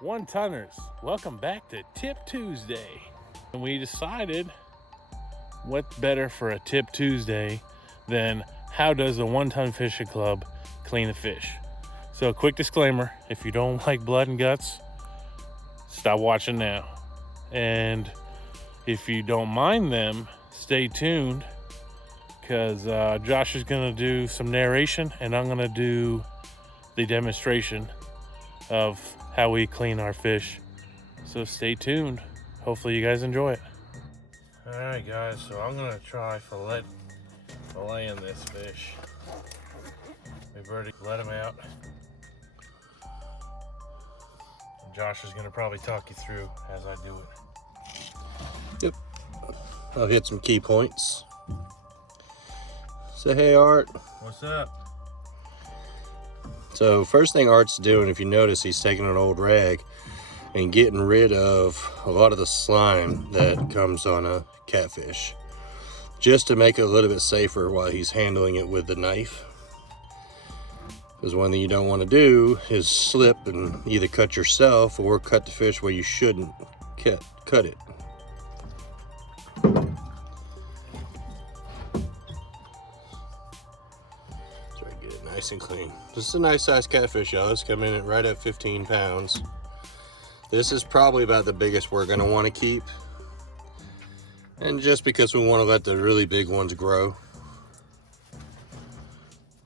One-tonners, welcome back to Tip Tuesday. And we decided what's better for a Tip Tuesday than how does a one-ton fishing club clean a fish. So quick disclaimer, if you don't like blood and guts, stop watching now. And if you don't mind them, stay tuned, because Josh is going to do some narration and I'm going to do the demonstration of how we clean our fish. So stay tuned. Hopefully you guys enjoy it. All right, guys, so I'm going to try filleting this fish. We've already let him out. Josh is going to probably talk you through as I do it. Yep. I'll hit some key points. Say hey, Art. What's up? So first thing Art's doing, if you notice, he's taking an old rag and getting rid of a lot of the slime that comes on a catfish, just to make it a little bit safer while he's handling it with the knife. Because one thing you don't want to do is slip and either cut yourself or cut the fish where you shouldn't cut it. Nice and clean. This is a nice sized catfish, y'all. It's coming in right at 15 pounds. This is probably about the biggest we're gonna want to keep, and just because we want to let the really big ones grow.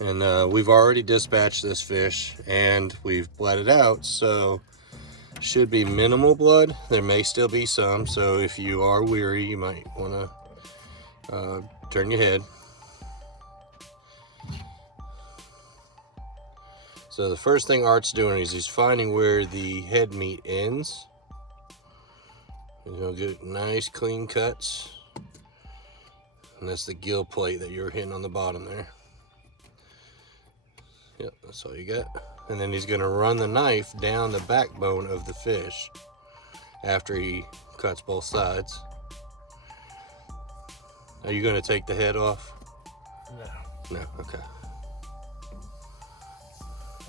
And we've already dispatched this fish and we've bled it out, so should be minimal blood. There may still be some, so if you are weary, you might want to turn your head. So the first thing Art's doing is he's finding where the head meat ends. And he'll get nice clean cuts. And that's the gill plate that you were hitting on the bottom there. Yep, that's all you got. And then he's gonna run the knife down the backbone of the fish after he cuts both sides. Are you gonna take the head off? No. No, okay.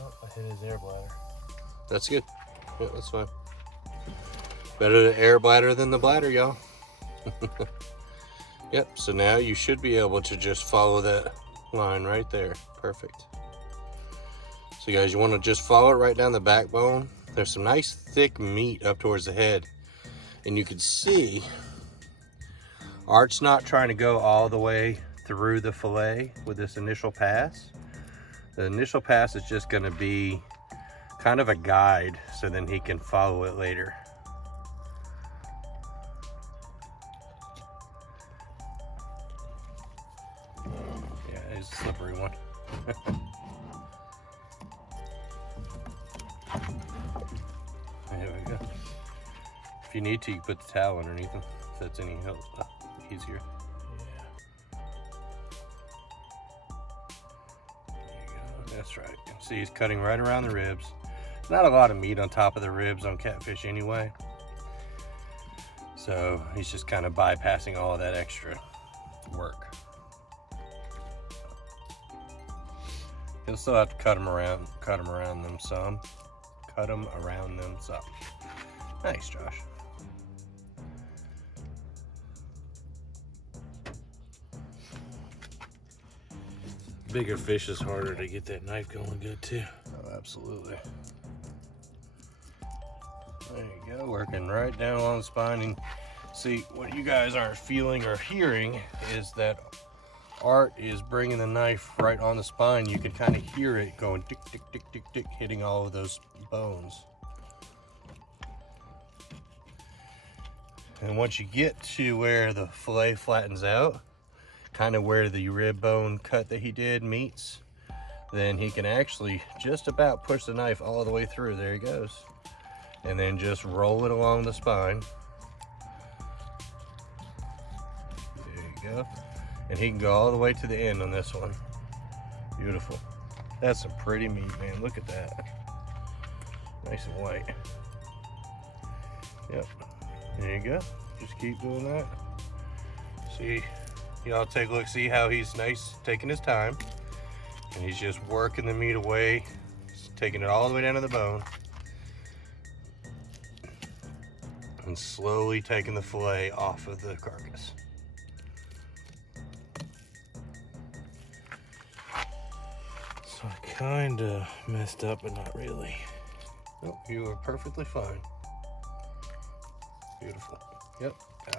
I hit his air bladder. That's good. Yeah, that's fine. Better the air bladder than the bladder, y'all. Yep, so now you should be able to just follow that line right there. Perfect. So guys, you want to just follow it right down the backbone. There's some nice thick meat up towards the head. And you can see Art's not trying to go all the way through the fillet with this initial pass. The initial pass is just going to be kind of a guide, so then he can follow it later. Yeah, it's a slippery one. There we go. If you need to, you put the towel underneath him, if that's any help, easier. That's right. See, he's cutting right around the ribs. Not a lot of meat on top of the ribs on catfish anyway. So he's just kind of bypassing all of that extra work. He'll still have to cut them around them some. Nice, Josh. Bigger fish is harder to get that knife going good too. Oh, absolutely. There you go, working right down along the spine. And see, what you guys aren't feeling or hearing is that Art is bringing the knife right on the spine. You can kind of hear it going tick, tick, tick, tick, tick, hitting all of those bones. And once you get to where the fillet flattens out, kind of where the rib bone cut that he did meets, then he can actually just about push the knife all the way through. There he goes. And then just roll it along the spine. There you go. And he can go all the way to the end on this one. Beautiful. That's some pretty meat, man. Look at that. Nice and white. Yep. There you go. Just keep doing that. See, y'all take a look, see how he's nice, taking his time. And he's just working the meat away, taking it all the way down to the bone. and slowly taking the fillet off of the carcass. So I kind of messed up, but not really. Nope, you are perfectly fine. Beautiful. Yep,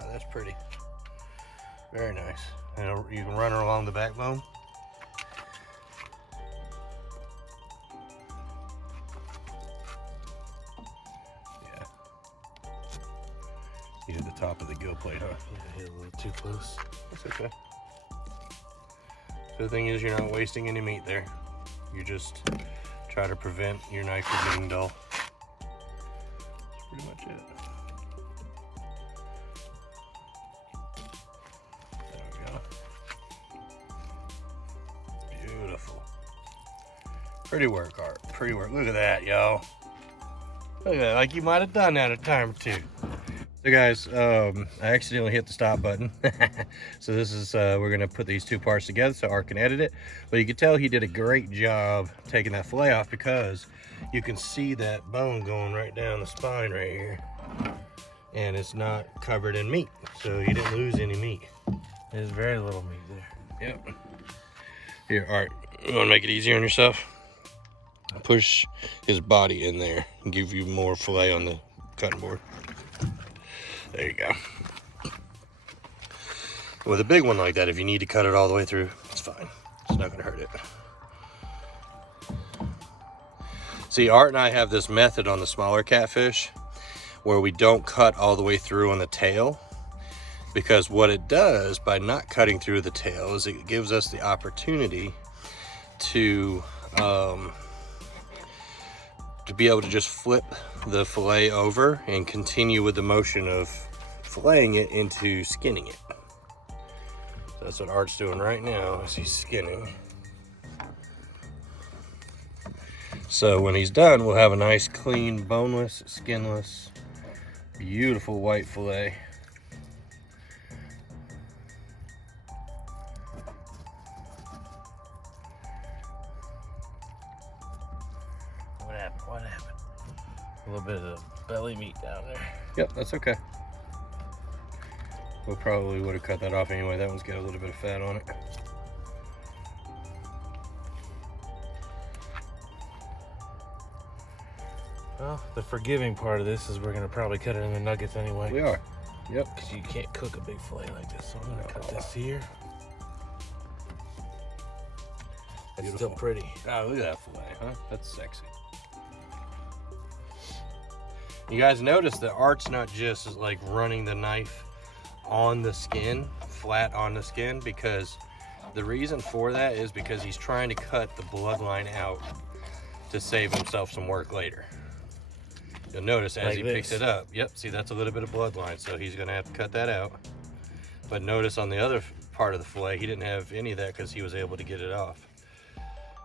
that's pretty. Very nice. And you can run her along the backbone. Yeah. You hit the top of the gill plate, huh? Yeah, hit a little too close. That's okay. So the thing is, you're not wasting any meat there. You just try to prevent your knife from getting dull. That's pretty much it. There we go. Beautiful. Pretty work, Art. Pretty work. Look at that, y'all. Look at that. Like you might have done that a time or two. So guys, I accidentally hit the stop button. So this is, we're gonna put these two parts together so Art can edit it. But you can tell he did a great job taking that fillet off, because you can see that bone going right down the spine right here. And it's not covered in meat, so he didn't lose any meat. There's very little meat there. Yep. Here, Art, you wanna make it easier on yourself? Push his body in there and give you more fillet on the cutting board. There you go. With a big one like that, if you need to cut it all the way through, it's fine. It's not gonna hurt it. See, Art and I have this method on the smaller catfish where we don't cut all the way through on the tail, because what it does by not cutting through the tail is it gives us the opportunity to be able to just flip the fillet over and continue with the motion of filleting it into skinning it. So that's what Art's doing right now, as he's skinning. So when he's done, we'll have a nice, clean, boneless, skinless, beautiful white fillet. What happened? A little bit of the belly meat down there. Yep, that's okay. We probably would have cut that off anyway. That one's got a little bit of fat on it. Well, the forgiving part of this is we're gonna probably cut it in the nuggets anyway. We are. Yep. Because you can't cook a big fillet like this. So I'm gonna cut this here. It's Beautiful. still pretty. Oh, look at that fillet, huh? That's sexy. You guys notice that Art's not just like running the knife on the skin, flat on the skin, because the reason for that is because he's trying to cut the bloodline out to save himself some work later. You'll notice as he picks it up, yep, see that's a little bit of bloodline, so he's gonna have to cut that out. But notice on the other part of the fillet, he didn't have any of that because he was able to get it off.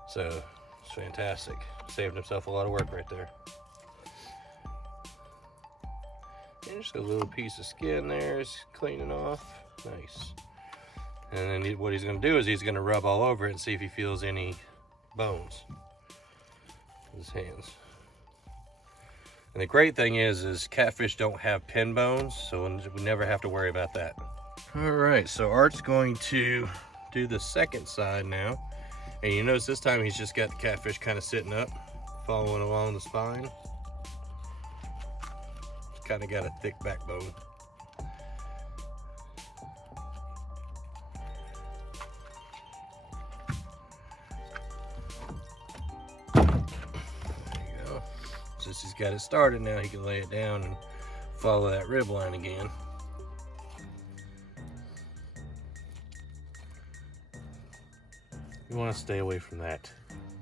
So it's fantastic. Saved himself a lot of work right there. And just a little piece of skin there is cleaning off. Nice. And then what he's going to do is he's going to rub all over it and see if he feels any bones with his hands. And the great thing is catfish don't have pin bones, so we never have to worry about that. All right, so Art's going to do the second side now. And you notice this time he's just got the catfish kind of sitting up, following along the spine. Kind of got a thick backbone. There you go. Since he's got it started now, he can lay it down and follow that rib line again. You want to stay away from that.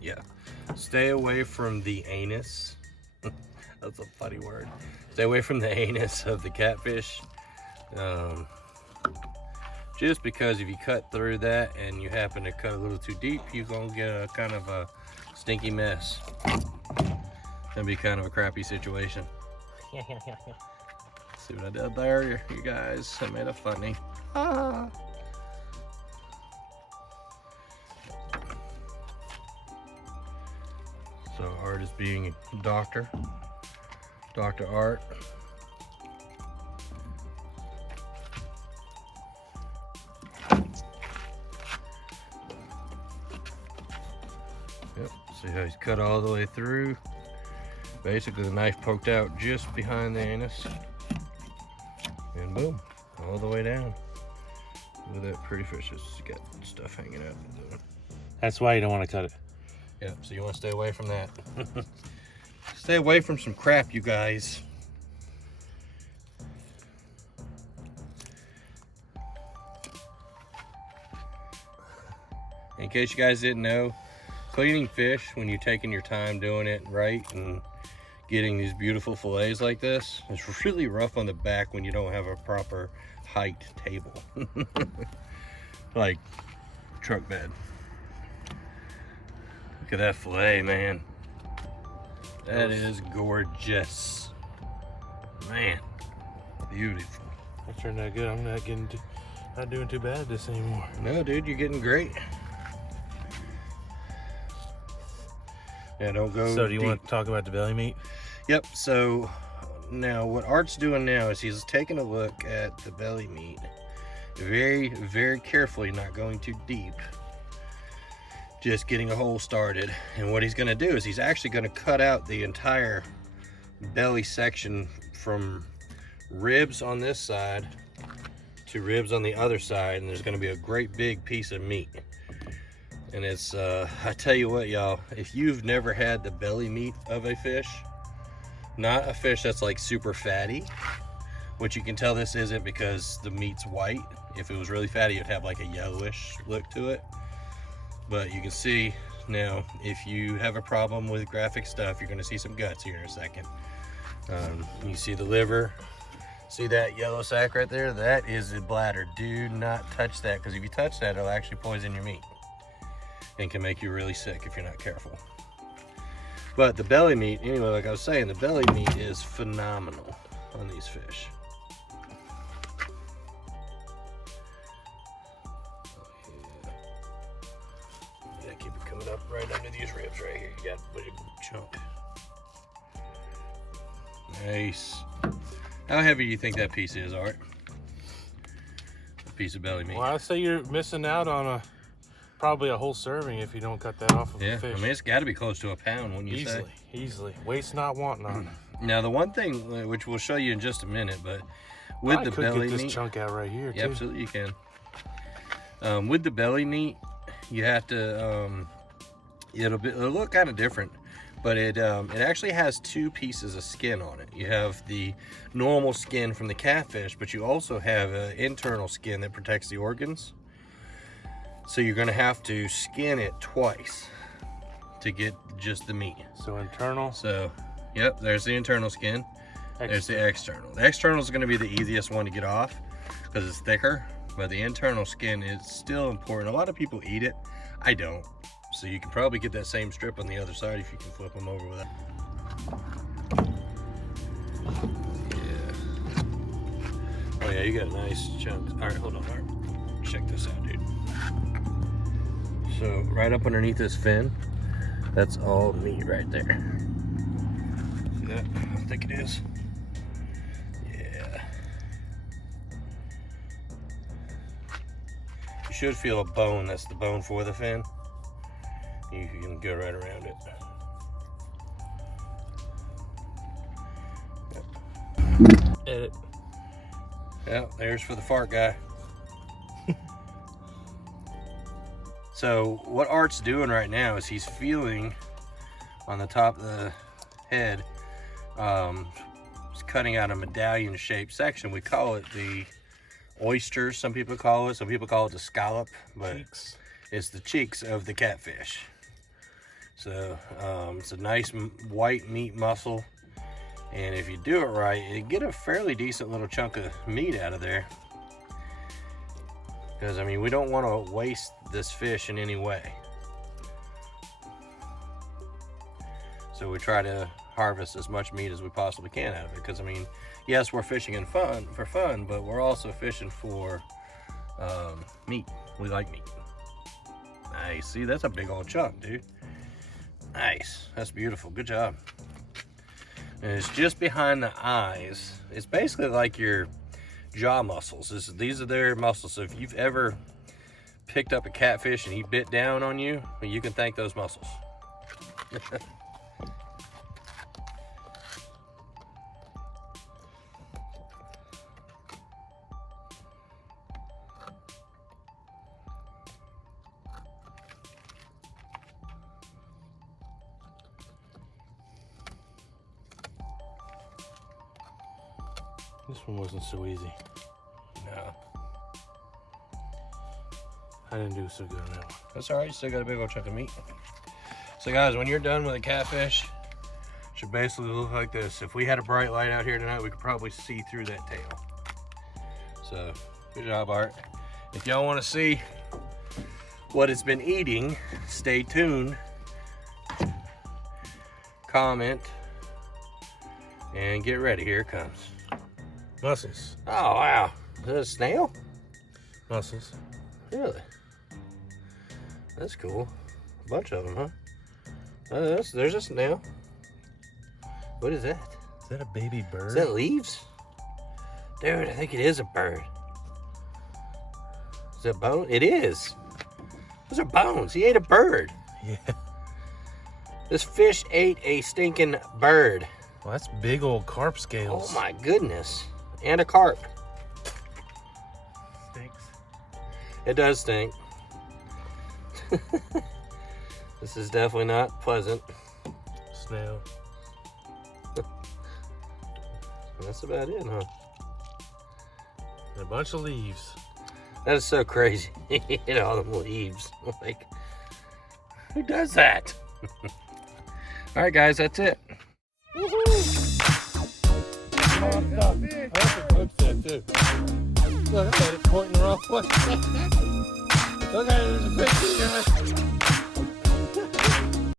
Yeah. Stay away from the anus. That's a funny word. Stay away from the anus of the catfish. Just because if you cut through that and you happen to cut a little too deep, you're gonna get a kind of a stinky mess. That'd be kind of a crappy situation. See what I did there, you guys? I made a funny. Ah. So Art is being Dr. Art. See how he's cut all the way through? Basically the knife poked out just behind the anus. And boom, all the way down. Look at that pretty fish. It's got stuff hanging out. That's why you don't want to cut it. Yep, so you want to stay away from that. Stay away from some crap, you guys. In case you guys didn't know, cleaning fish, when you're taking your time doing it right and getting these beautiful fillets like this, it's really rough on the back when you don't have a proper height table. Like truck bed. Look at that fillet, man. That is gorgeous. Man, beautiful. That turned out good. I'm not doing too bad this anymore. No, dude, you're getting great. Yeah, don't go So do you deep. want to talk about the belly meat? Yep, so now what Art's doing now is he's taking a look at the belly meat. Very, very carefully, not going too deep. Just getting a hole started. And what he's gonna do is he's actually gonna cut out the entire belly section from ribs on this side to ribs on the other side, and there's gonna be a great big piece of meat. And it's, I tell you what, y'all, if you've never had the belly meat of a fish, not a fish that's like super fatty, which you can tell this isn't because the meat's white. If it was really fatty, it'd have like a yellowish look to it. But you can see now, if you have a problem with graphic stuff, you're gonna see some guts here in a second. You see the liver, see that yellow sac right there? That is the bladder. Do not touch that, because if you touch that, it'll actually poison your meat and can make you really sick if you're not careful. But the belly meat, anyway, like I was saying, the belly meat is phenomenal on these fish. Yeah, keep it coming up right under these ribs right here. You got a big chunk. Nice. How heavy do you think that piece is, Art? A piece of belly meat. Well, I say you're missing out on probably a whole serving if you don't cut that off of the fish. I mean, it's got to be close to a pound, wouldn't you say? Easily. Waste not, want not. Now, the one thing, which we'll show you in just a minute, but with the belly get meat, this chunk out right here, too. yeah, absolutely you can. With the belly meat, you have to, it'll look kind of different, but it actually has two pieces of skin on it. You have the normal skin from the catfish, but you also have an internal skin that protects the organs. So you're gonna have to skin it twice to get just the meat. So internal. So, yep, there's the internal skin. There's the external. The external is gonna be the easiest one to get off because it's thicker, but the internal skin is still important. A lot of people eat it. I don't. So you can probably get that same strip on the other side if you can flip them over with that. Yeah. Oh yeah, you got a nice chunk. All right, hold on, Art. Check this out, dude. So right up underneath this fin, that's all meat right there. See that? How thick it is? Yeah. You should feel a bone. That's the bone for the fin. You can go right around it. Yep. Edit. Yeah, there's for the fart guy. So what Art's doing right now is he's feeling on the top of the head, he's cutting out a medallion shaped section. We call it the oysters, some people call it the scallop, but Cheeks. It's the cheeks of the catfish. So it's a nice white meat muscle, and if you do it right, you get a fairly decent little chunk of meat out of there. Because, I mean, we don't want to waste this fish in any way. So we try to harvest as much meat as we possibly can out of it. Because, I mean, yes, we're fishing for fun, but we're also fishing for meat. We like meat. Nice. See, that's a big old chunk, dude. Nice. That's beautiful. Good job. And it's just behind the eyes. It's basically like your jaw muscles. These are their muscles. So if you've ever picked up a catfish and he bit down on you, you can thank those muscles. This one wasn't so easy. No. I didn't do so good on that one. That's all right. You still got a big old chunk of meat. So guys, when you're done with a catfish, it should basically look like this. If we had a bright light out here tonight, we could probably see through that tail. So, good job, Art. If y'all want to see what it's been eating, stay tuned. Comment. And get ready. Here it comes. Mussels. Oh, wow. Is that a snail? Mussels. Really? That's cool. A bunch of them, huh? There's a snail. What is that? Is that a baby bird? Is that leaves? Dude, I think it is a bird. Is that bone? It is. Those are bones. He ate a bird. Yeah. This fish ate a stinking bird. Well, that's big old carp scales. Oh my goodness. And a carp. Stinks. It does stink. This is definitely not pleasant. Snail. That's about it, huh? And a bunch of leaves. That is so crazy. You know, all them leaves. Like, who does that? All right, guys, that's it. Look, I had it pointing the wrong way. Look at it, there's a fish, guys.